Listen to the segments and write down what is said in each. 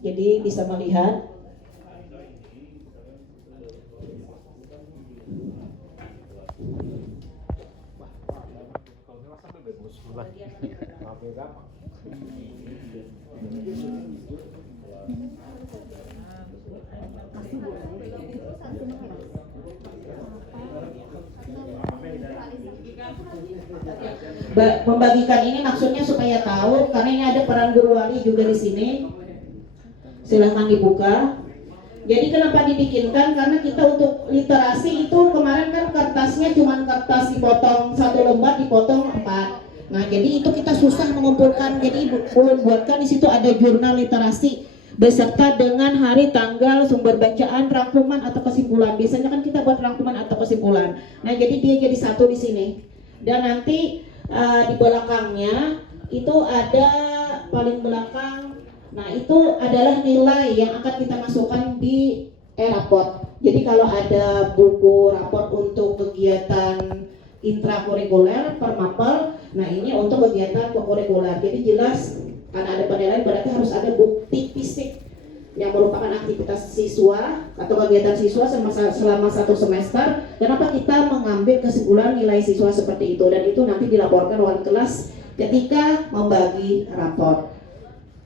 Jadi bisa melihat. Membagikan ini maksudnya supaya tahu, karena ini ada peran guru wali juga di sini. Silahkan dibuka. Jadi kenapa dibikinkan? Karena kita untuk literasi itu kemarin kan kertasnya cuma kertas dipotong satu lembar dipotong 4. Nah jadi itu kita susah mengumpulkan. Jadi buatkan di situ ada jurnal literasi beserta dengan hari, tanggal, sumber bacaan, rangkuman atau kesimpulan. Biasanya kan kita buat rangkuman atau kesimpulan. Nah jadi dia jadi satu di sini. Dan nanti di belakangnya itu ada paling belakang. Nah itu adalah nilai yang akan kita masukkan di raport. Jadi kalau ada buku raport untuk kegiatan intrakurikuler per mapel, nah ini untuk kegiatan kurikuler. Jadi jelas karena ada penilaian berarti harus ada bukti fisik yang merupakan aktivitas siswa atau kegiatan siswa selama 1 semester. Kenapa kita mengambil kesimpulan nilai siswa seperti itu, dan itu nanti dilaporkan wali kelas ketika membagi raport.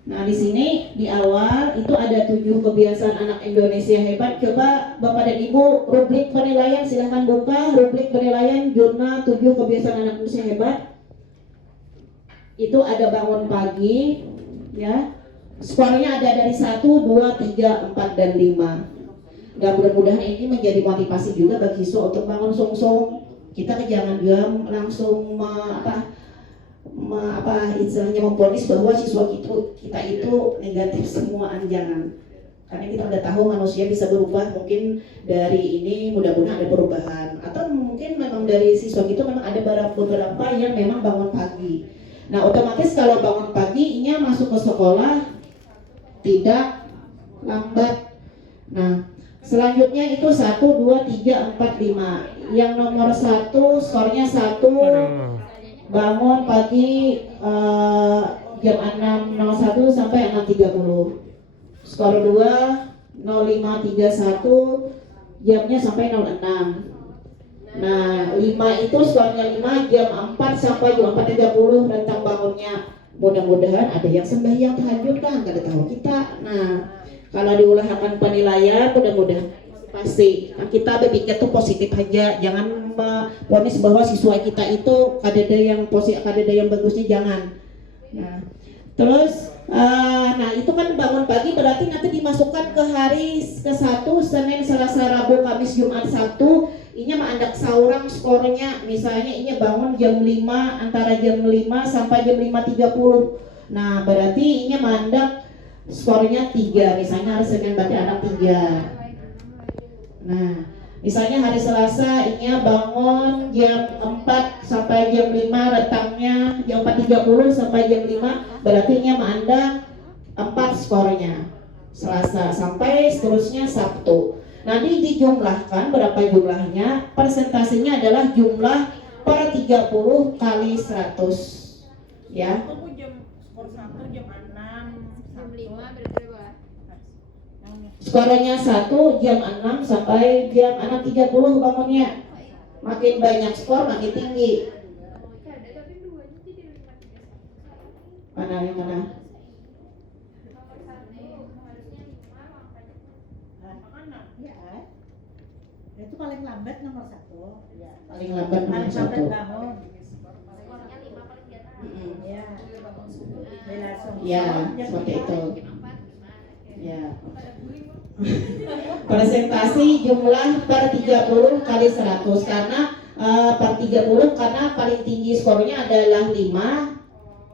Nah di sini di awal itu ada 7 kebiasaan anak Indonesia hebat. Coba Bapak dan Ibu rubrik penilaian silahkan buka rubrik penilaian jurnal 7 kebiasaan anak Indonesia hebat. Itu ada bangun pagi, ya. Skornya ada dari 1, 2, 3, 4, dan 5. Dan mudah-mudahan ini menjadi motivasi juga bagi siswa untuk bangun sung-sung. Kita jangan juga langsung istilahnya memponis bahwa siswa kita itu negatif semua, jangan. Karena kita udah tahu manusia bisa berubah, mungkin dari ini mudah-mudahan ada perubahan, atau mungkin memang dari siswa itu memang ada beberapa yang memang bangun pagi. Nah otomatis kalau bangun pagi nya masuk ke sekolah tidak lambat. Nah selanjutnya itu 1, 2, 3, 4, 5. Yang nomor 1 skornya 1 bangun pagi jam 6.01 sampai 6.30. Skor 2 05.31 jamnya sampai 06. Nah 5 itu skornya 5 jam 4 sampai jam 4.30 rentang bangunnya. Mudah-mudahan ada yang sembahyang tahajud kan, nggak ada tahu kita. Nah kalau diulahkan penilaian mudah-mudahan pasti kita berpikir tuh positif aja, jangan ponis bahwa siswa kita itu kadeda yang positif, kadeda yang bagusnya, jangan. Nah terus nah itu kan bangun pagi berarti nanti dimasukkan ke hari ke-1, Senin, Selasa, Rabu, Kamis, Jumat, Sabtu. Inya mah andak saurang skornya, misalnya inya bangun jam 5, antara jam 5 sampai jam 5.30. Nah berarti inya mandak skornya 3, misalnya hari Senin berarti anak 3. Nah misalnya hari Selasa inya bangun jam 4 sampai jam 5, rentangnya jam 4.30 sampai jam 5, berarti inya mandak 4 skornya Selasa sampai seterusnya Sabtu. Nanti dijumlahkan berapa jumlahnya, persentasenya adalah jumlah per 30 kali 100, ya. Aku jam skor 1 jam 6 jam 5 berapa? Skornya 1 jam 6 sampai jam 6.30 bangunnya. Makin banyak skor makin tinggi. Mana yang mana? Itu paling lambat nomor 1. Ya. Paling lambat nomor 1. Bangun. Ya. Ya, seperti itu. Ya. Presentasi jumlah per 30 kali 100 karena per 30 karena paling tinggi skornya adalah 5.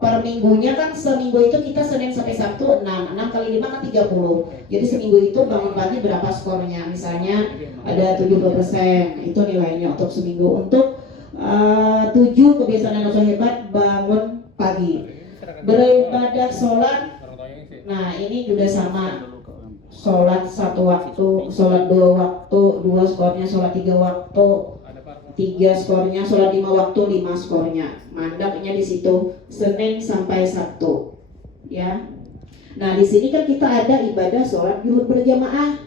Per minggunya kan seminggu itu kita Senin sampai Sabtu 6 kali 5 kan 30. Jadi seminggu itu bangun pagi berapa skornya? Misalnya ada 70%, itu nilainya untuk seminggu. Untuk 7 kebiasaan anak hebat bangun pagi. Beribadah sholat. Nah ini juga sama. Sholat 1 waktu, sholat 2 waktu, 2 skornya, sholat 3 waktu, 3 skornya, sholat 5 waktu, 5 skornya. Mandaknya di situ Senin sampai Sabtu, ya. Nah, di sini kan kita ada ibadah sholat zuhur berjamaah.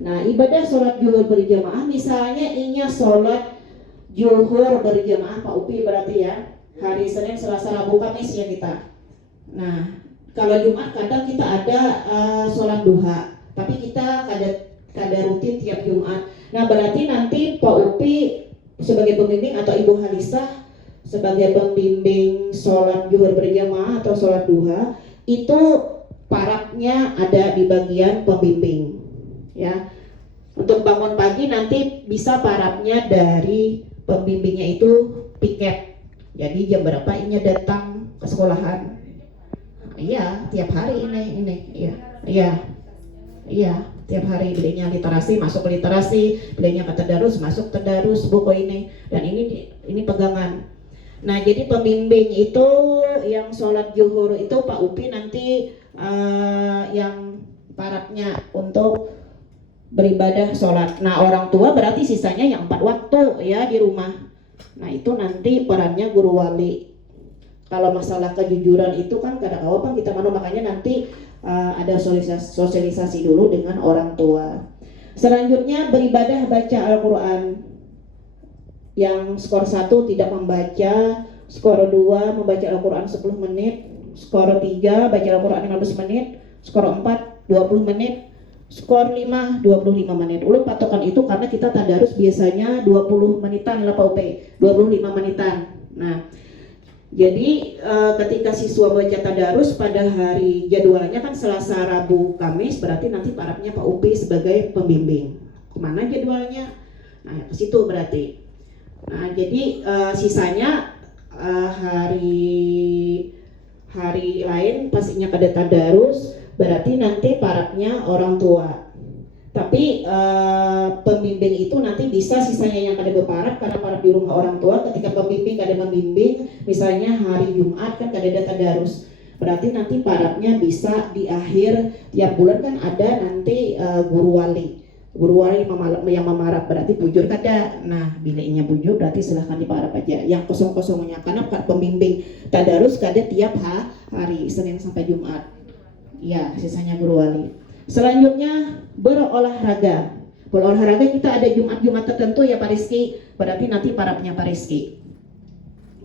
Nah, ibadah sholat zuhur berjamaah misalnya inya sholat zuhur berjamaah Pak Upi berarti ya hari Senin, Selasa, Rabu, Kamis ya kita. Nah, kalau Jumat kadang kita ada sholat duha, tapi kita kada rutin tiap Jumat. Nah, berarti nanti Pak Upi sebagai pembimbing atau Ibu Halisah sebagai pembimbing sholat zuhur berjamaah atau sholat duha itu parapnya ada di bagian pembimbing ya. Untuk bangun pagi nanti bisa parapnya dari pembimbingnya itu piket. Jadi jam berapa ini datang ke sekolahan. Iya, tiap hari ini. Iya, tiap hari belinya literasi masuk ke literasi, belinya ke tadarus masuk tadarus buku ini, dan ini pegangan. Nah, jadi pembimbing itu yang sholat zuhur itu Pak Upi nanti yang parapnya untuk beribadah sholat. Nah, orang tua berarti sisanya yang 4 waktu ya di rumah. Nah, itu nanti perannya guru wali. Kalau masalah kejujuran itu kan kadang-kadang kita makanya nanti ada sosialisasi dulu dengan orang tua. Selanjutnya beribadah baca Al-Quran. Yang skor 1 tidak membaca, skor 2 membaca Al-Quran 10 menit, skor 3 baca Al-Quran 15 menit, skor 4 20 menit, skor 5 25 menit. Ulun patokan itu karena kita tadarus biasanya 20 menitan lah Pak UP, 25 menitan. Nah, jadi ketika siswa baca tadarus pada hari jadwalnya kan Selasa, Rabu, Kamis, berarti nanti parapnya Pak Upi sebagai pembimbing. Kemana jadwalnya? Nah, ke situ berarti. Nah, jadi sisanya hari lain pastinya pada tadarus, berarti nanti parapnya orang tua. Tapi pembimbing itu nanti bisa sisanya yang kada berparap karena parap di rumah orang tua. Ketika pembimbing kada membimbing, misalnya hari Jumat kan kada ada tadarus, berarti nanti parapnya bisa di akhir tiap bulan kan ada nanti guru wali yang memarap, berarti bujur kada. Nah, bila inya bujur berarti silahkan diparap aja yang kosong-kosongnya, karena pembimbing tadarus kada tiap hari Senin sampai Jumat ya, sisanya guru wali. Selanjutnya berolahraga. Berolahraga kita ada Jumat tertentu ya Pak Rizky, berarti nanti parapnya Pak Rizky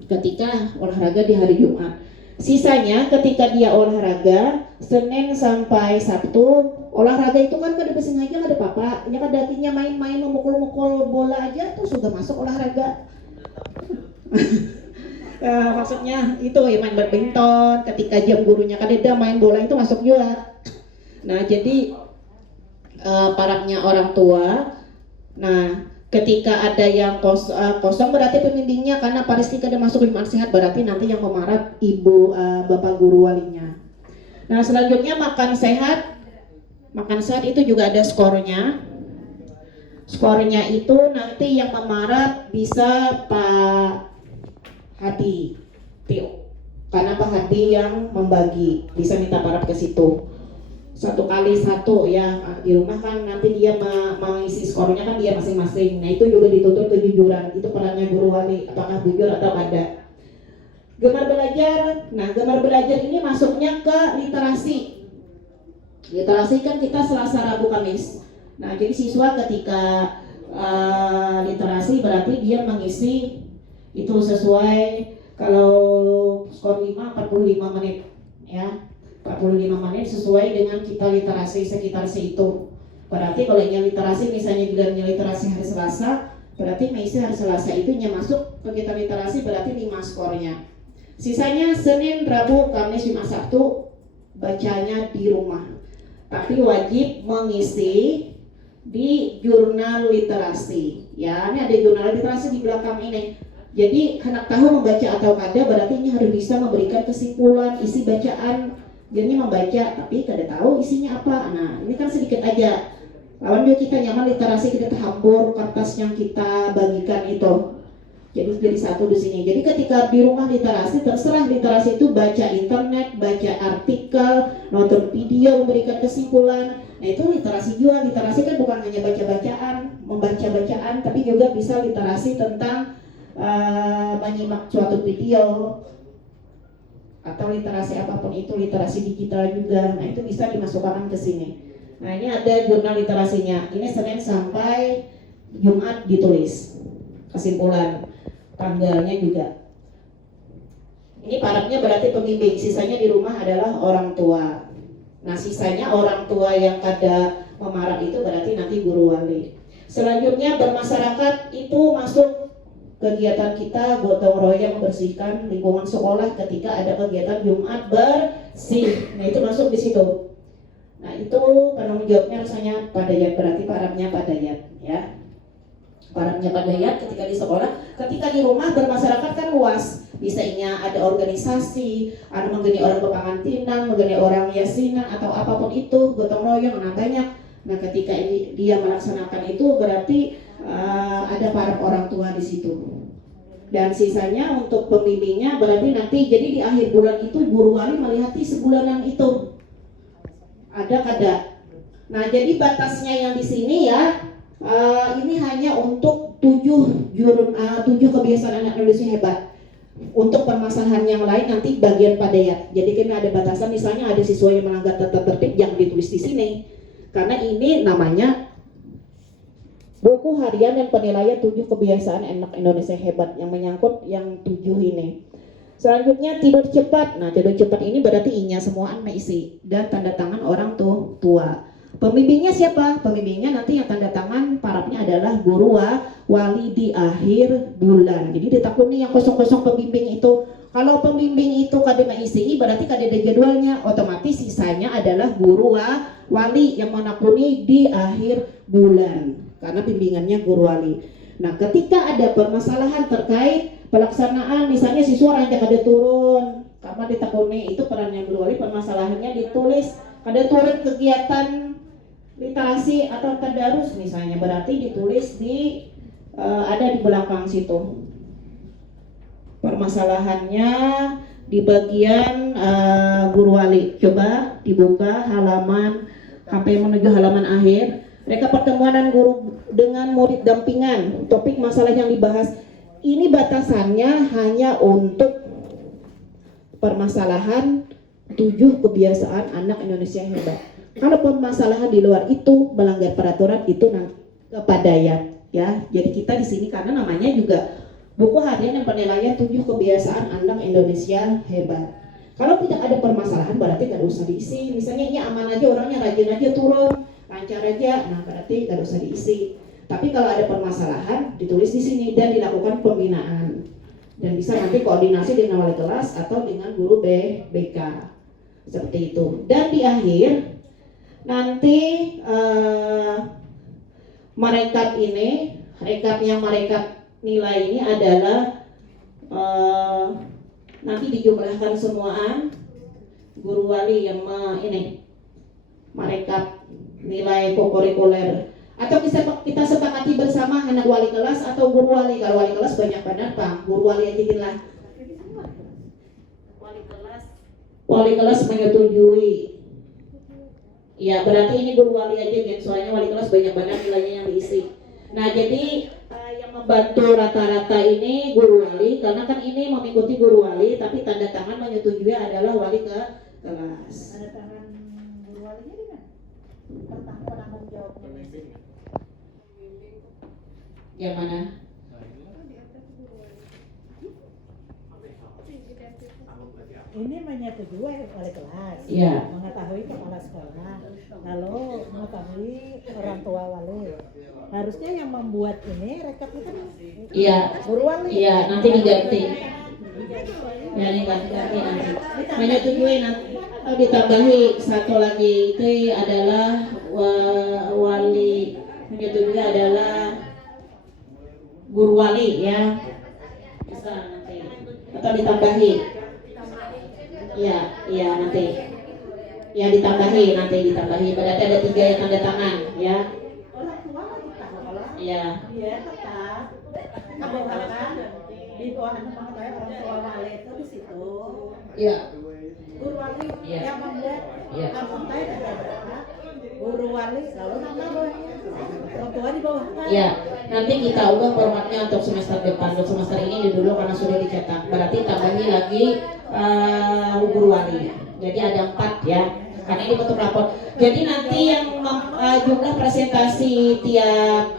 ketika olahraga di hari Jumat. Sisanya ketika dia olahraga Senin sampai Sabtu, olahraga itu kan kada bersengaja kada apa-apa, nya kada artinya main-main memukul-mukul bola aja tuh sudah masuk olahraga. Maksudnya itu ya main badminton, ketika jam gurunya kada main bola itu masuk juga. Nah, jadi parapnya orang tua. Nah, ketika ada yang kosong berarti pembimbingnya, karena Pak Rizky kada masuk Jumat sehat, berarti nanti yang memarap ibu bapak guru walinya. Nah, selanjutnya makan sehat. Makan sehat itu juga ada skornya. Skornya itu nanti yang memarap bisa Pak Hadi Tio, karena Pak Hadi yang membagi, bisa minta parap ke situ 1 kali 1 ya. Di rumah kan nanti dia mengisi skornya kan dia masing-masing. Nah, itu juga dituntut kejujuran, itu perannya guru wali, apakah jujur atau kada. Gemar belajar. Nah, gemar belajar ini masuknya ke literasi. Literasi kan kita Selasa, Rabu, Kamis. Nah, jadi siswa ketika literasi berarti dia mengisi itu sesuai, kalau skor 5 45 menit ya. 45 menit sesuai dengan kita literasi sekitar situ. Berarti kalau yang literasi misalnya bilangnya literasi hari Selasa, berarti mengisi hari Selasa itu nya masuk ke kita literasi, berarti 5 skornya. Sisanya Senin, Rabu, Kamis, Jumat, Sabtu bacanya di rumah. Tapi wajib mengisi di jurnal literasi. Ya, ini ada jurnal literasi di belakang ini. Jadi anak tahu membaca atau kada, berarti ini harus bisa memberikan kesimpulan isi bacaan. Jadinya membaca tapi kada tahu isinya apa. Nah, ini kan sedikit aja. Lawan juga kita nyaman literasi, kita terhampur kertas yang kita bagikan itu. Jadi satu di sini. Jadi ketika di rumah literasi, terserah literasi itu baca internet, baca artikel, nonton video, memberikan kesimpulan. Nah, itu literasi juga. Literasi kan bukan hanya baca-bacaan, membaca bacaan, tapi juga bisa literasi tentang menyimak suatu video. atau literasi apapun itu, literasi digital juga. Nah, itu bisa dimasukkan ke sini. Nah, ini ada jurnal literasinya. Ini Senin sampai Jumat ditulis. Kesimpulan tanggalnya juga. Ini parabnya berarti pembimbing, sisanya di rumah adalah orang tua. Nah, sisanya orang tua yang kada memarab itu berarti nanti guru wali. Selanjutnya bermasyarakat itu masuk kegiatan kita gotong royong membersihkan lingkungan sekolah ketika ada kegiatan Jumat bersih. Nah, itu masuk di situ. Nah, itu penanggung jawabnya rasanya Padayat, berarti parabnya Padayat ya. Parabnya Padayat ketika di sekolah, ketika di rumah bermasyarakat kan luas. Bisanya ada organisasi, ada menggeni orang berpengantinan, menggeni orang yasinan atau apapun itu, gotong royong, nah banyak. Nah, ketika dia melaksanakan itu berarti ada para orang tua di situ. Dan sisanya untuk pembimbingnya berarti nanti jadi di akhir bulan itu guru wali melihati sebulanan itu. Ada kada. Nah, jadi batasnya yang di sini ya ini hanya untuk 7 kebiasaan anak Indonesia hebat. Untuk permasalahan yang lain nanti bagian Padayat. Jadi kena ada batasan, misalnya ada siswa yang melanggar tata tertib yang ditulis di sini. Karena ini namanya buku harian dan penilaian 7 kebiasaan anak Indonesia hebat yang menyangkut yang 7 ini. Selanjutnya tidur cepat. Nah, tidur cepat ini berarti inya semua isi dan tanda tangan orang tua. Pembimbingnya siapa? Pembimbingnya nanti yang tanda tangan parabnya adalah guru wali di akhir bulan. Jadi ditakuni yang kosong-kosong pembimbing itu. Kalau pembimbing itu kada isi berarti kada ada jadwalnya, otomatis sisanya adalah guru wali yang menakuni di akhir bulan karena bimbingannya guru wali. Nah, ketika ada permasalahan terkait pelaksanaan, misalnya siswa rancang kada turun, karena ditakuni itu perannya guru wali, permasalahannya ditulis, kada turun kegiatan literasi atau tadarus misalnya, berarti ditulis di ada di belakang situ. Permasalahannya di bagian guru wali. Coba dibuka halaman sampai menuju halaman akhir. Mereka pertemuan dan guru dengan murid dampingan. Topik masalah yang dibahas ini batasannya hanya untuk permasalahan 7 kebiasaan anak Indonesia hebat. Kalau permasalahan di luar itu melanggar peraturan itu nanti kepadayat ya. Jadi kita di sini karena namanya juga buku harian dan penilaian 7 kebiasaan anak Indonesia hebat. Kalau tidak ada permasalahan berarti tidak usah diisi. Misalnya ini aman aja, orangnya rajin aja turun, lancar aja, nah berarti tidak usah diisi. Tapi kalau ada permasalahan ditulis di sini dan dilakukan pembinaan. Dan bisa nanti koordinasi dengan wali kelas atau dengan guru BK. Seperti itu. Dan di akhir nanti merekap ini, rekap yang merekap nilai ini adalah nanti dijumlahkan semuaan guru wali yang ini merekap nilai kurikuler, atau bisa kita sepakati bersama anak wali kelas atau guru wali. Kalau wali kelas banyak banget Pak, guru wali aja lah. Wali kelas menyetujui. Ya berarti ini guru wali aja kan, soalnya wali kelas banyak banget nilainya yang diisi. Nah jadi yang membantu rata-rata ini guru wali, karena kan ini mengikuti guru wali, tapi tanda tangan menyetujui adalah wali ke kelas. Tanda tangan guru walinya di mana? Penanggung jawabnya. Yang mana? Ini menyetujui wali kelas, Iya. mengetahui kepala sekolah, lalu mengetahui orang tua wali. Harusnya yang membuat ini rekap itu kan Iya. guru wali. Iya, nanti diganti. Ya, diganti nanti. Menyetujui nanti atau ditambahi satu lagi itu adalah wali, menyetujui adalah guru wali ya. Bisa nanti. Atau ditambahi. Iya nanti. Ya ditambahi. Berarti ada 3 yang tanda tangan ya. Orang tua tetap. Iya. Dia tetap. Mengatakan di bawah mengetahui orang tua wali itu di situ. Iya. Guru wali yang membuat Iya. mengetahui ada berapa. Guru wali lalu nama bawahnya. orang tua di bawah kan. Ya, nanti kita ubah formatnya untuk semester depan. Untuk semester ini dulu karena sudah dicetak. Berarti tambahin lagi guru wali. Jadi ada 4 ya. Karena ini bentuk rapor. Jadi nanti yang jumlah presentasi tiap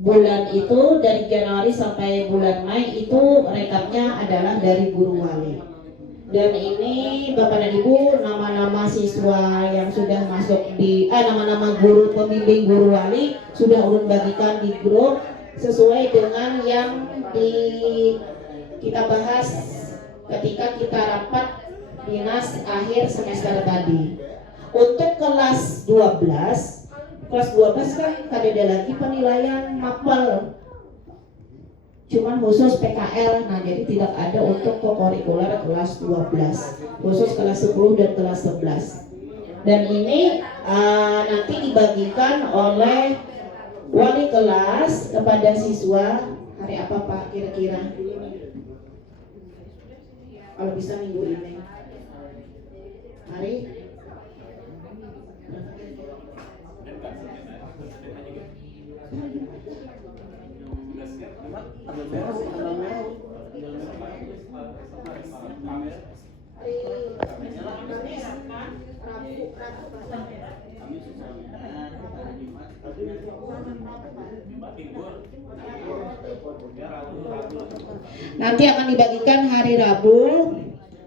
bulan itu dari Januari sampai bulan Mei itu rekapnya adalah dari guru wali. Dan ini Bapak dan Ibu, nama-nama siswa yang sudah masuk di nama-nama guru pembimbing guru wali sudah ulun bagikan di grup sesuai dengan yang kita bahas ketika kita rapat dinas akhir semester tadi. Untuk kelas 12 kan ada lagi penilaian mapel, cuman khusus PKL. Nah, jadi tidak ada untuk kokurikuler kelas 12, khusus kelas 10 dan kelas 11. Dan ini nanti dibagikan oleh wali kelas kepada siswa hari apa Pak kira-kira? Kalau bisa minggu ini. Hari nanti akan dibagikan hari Rabu.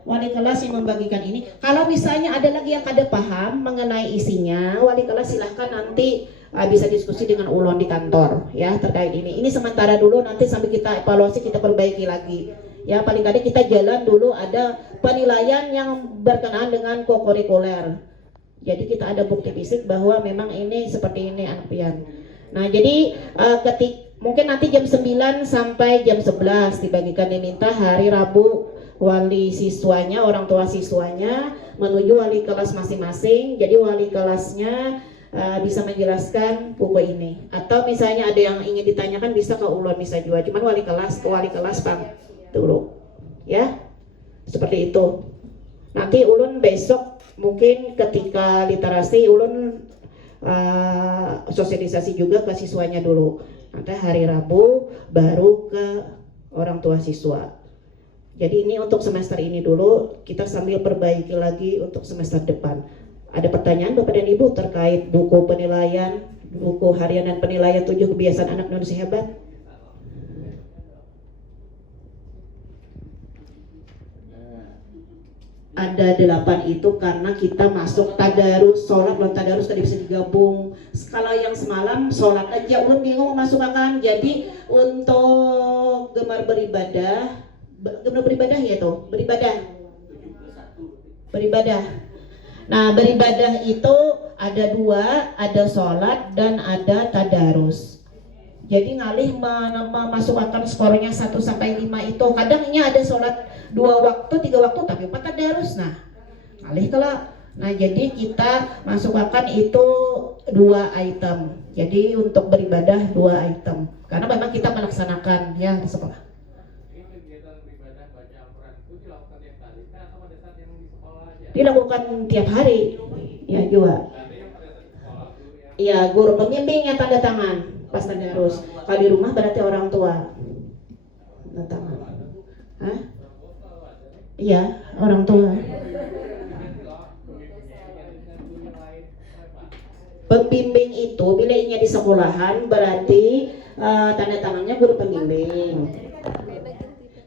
Wali kelas yang membagikan ini. Kalau misalnya ada lagi yang kada paham mengenai isinya, wali kelas silahkan nanti bisa diskusi dengan ulun di kantor ya terkait ini. Ini sementara dulu, nanti sambil kita evaluasi kita perbaiki lagi. Ya paling kadang kita jalan dulu ada penilaian yang berkenaan dengan kokurikuler. Jadi kita ada bukti fisik bahwa memang ini seperti ini anak pian. Nah jadi mungkin nanti jam 9 sampai jam 11 dibagikan, diminta hari Rabu wali siswanya, orang tua siswanya menuju wali kelas masing-masing. Jadi wali kelasnya bisa menjelaskan buku ini. Atau misalnya ada yang ingin ditanyakan bisa ke ulun, bisa juga. Cuman wali kelas Bang dulu. Ya. Seperti itu. Nanti ulun besok mungkin ketika literasi ulun sosialisasi juga ke siswanya dulu. Nanti hari Rabu baru ke orang tua siswa. Jadi ini untuk semester ini dulu, kita sambil perbaiki lagi untuk semester depan. Ada pertanyaan Bapak dan Ibu terkait buku penilaian, buku harian dan penilaian 7 kebiasaan anak Indonesia hebat? Ada 8 itu karena kita masuk tadarus, sholat belum tadarus tadi bisa digabung. Kalau yang semalam sholat aja, ulun bingung memasukkan. Jadi untuk gemar beribadah ya tuh, beribadah. Nah beribadah itu ada 2, ada sholat dan ada tadarus. Jadi ngalih memasukkan skornya 1 sampai 5 itu. Kadang ini ada sholat 2 waktu, 3 waktu tapi 4 tadarus. Nah ngalih kelak. Nah jadi kita masukkan itu 2 item. Jadi untuk beribadah 2 item. Karena memang kita melaksanakan ya di sekolah. Dilakukan tiap hari ya juga. Iya, guru pembimbing yang tanda tangan pas tadarus. Kalau di rumah berarti orang tua tanda tangan. Hah? Iya, orang tua. Pembimbing itu bila ini di sekolahan berarti tanda tangannya guru pembimbing.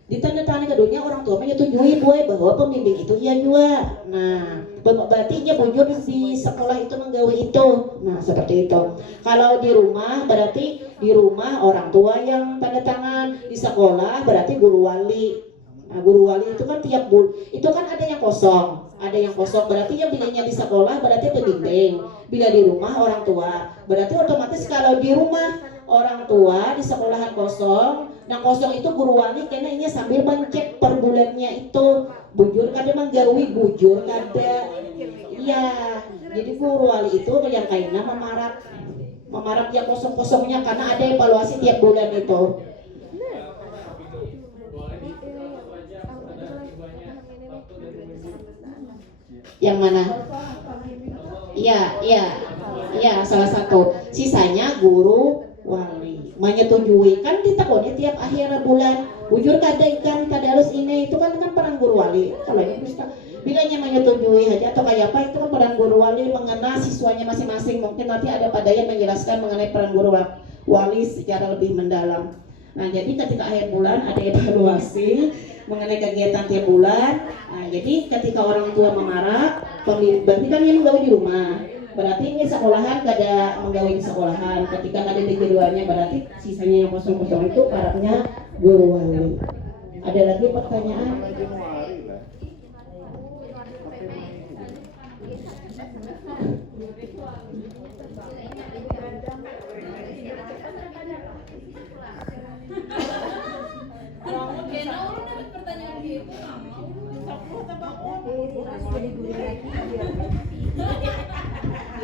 Ditandatangani keduanya orang tua menyetujui bahwa pembimbing itu iya juga. Nah, berarti dia bujur di sekolah itu menggawe itu. Nah, seperti itu. Kalau di rumah berarti di rumah orang tua yang tanda tangan, di sekolah berarti guru wali. Nah, guru wali itu kan tiap itu kan ada yang kosong. Ada yang kosong berarti yang bilangnya di sekolah berarti pembimbing. Bila di rumah orang tua, berarti otomatis kalau di rumah orang tua di sekolahan kosong, nah kosong itu guru wali karena ini sambil mencek per bulannya itu bujur kada menggawi bujur kada. Iya, jadi guru wali itu yang kayaknya memarat yang kosong-kosongnya karena ada evaluasi tiap bulan itu. Yang mana? Iya. Ya, salah satu. Sisanya guru wali menyetujui kan ditakoni tiap akhir bulan. Bujur kada ikan tadarus ini itu kan peran guru wali. Kalau ini bisa bilangnya menyetujui aja atau kayak apa itu kan peran guru wali mengenal siswanya masing-masing. Mungkin nanti ada pada yang menjelaskan mengenai peran guru wali secara lebih mendalam. Nah, jadi ketika akhir bulan ada evaluasi mengenai kegiatan tiap bulan. Nah, jadi ketika orang tua memarah, berarti kan yang menggawe di rumah. Berarti ini sekolahan kada menggawe di sekolahan. Ketika ada di keduanya berarti sisanya yang kosong-kosong itu parahnya guru wali. Ada lagi pertanyaan?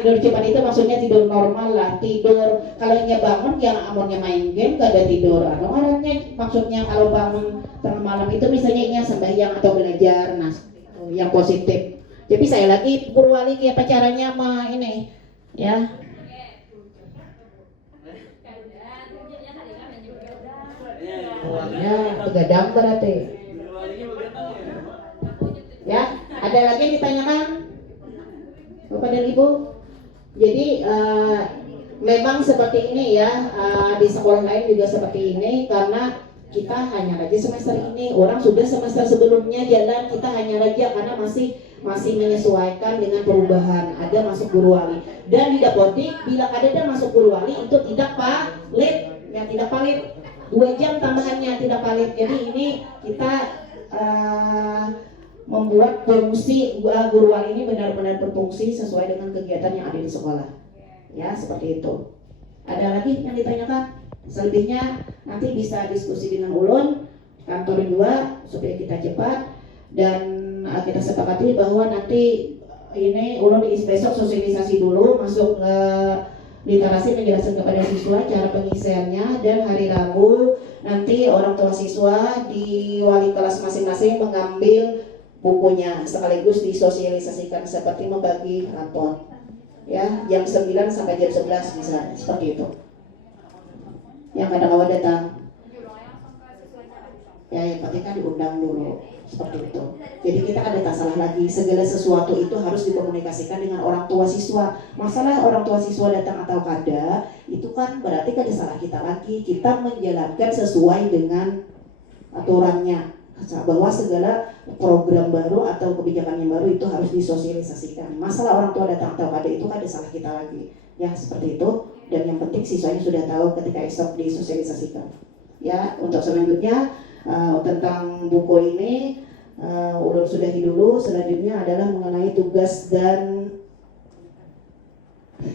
Tidur cepat itu maksudnya tidur normal lah, tidur kalau yang bangun yang amonnya main game gak ada tidur. Orangnya maksudnya kalau bangun tengah malam itu misalnya sembahyang atau belajar, nah yang positif. Jadi saya lagi guru wali kayak caranya sama ini ya. Ya, begadang berarti. Ya, ada lagi yang ditanyakan? Bapak dan Ibu? Jadi memang seperti ini ya, di sekolah lain juga seperti ini karena kita hanya lagi semester ini, orang sudah semester sebelumnya jalan, kita hanya lagi karena masih menyesuaikan dengan perubahan. Ada masuk guru wali dan di Dapodik bila ada masuk guru wali itu tidak palit, ya tidak palit 2 jam tambahannya tidak palit. Jadi ini kita membuat fungsi guru wali ini benar-benar berfungsi sesuai dengan kegiatan yang ada di sekolah. Ya, seperti itu. Ada lagi yang ditanyakan? Selebihnya nanti bisa diskusi dengan Ulun kantor 2 supaya kita cepat dan kita sepakati bahwa nanti ini Ulun besok sosialisasi dulu masuk ke literasi menjelaskan kepada siswa cara pengisiannya dan hari Rabu nanti orang tua siswa di wali kelas masing-masing mengambil bukunya sekaligus disosialisasikan seperti membagi rapor ya jam 9 sampai jam 11 misalnya seperti itu yang kadang-kadang datang ya yang penting kan diundang dulu seperti itu. Jadi kita ada tak salah lagi segala sesuatu itu harus dikomunikasikan dengan orang tua siswa. Masalah orang tua siswa datang atau kada itu kan berarti kada salah kita lagi, kita menjalankan sesuai dengan aturannya bahwa segala program baru atau kebijakan yang baru itu harus disosialisasikan. Masalah orang tua datang atau kada itu kada salah kita lagi ya seperti itu. Dan yang penting siswanya sudah tahu ketika esok disosialisasikan ya. Untuk selanjutnya tentang buku ini Ulun sudahi dulu. Selanjutnya adalah mengenai tugas dan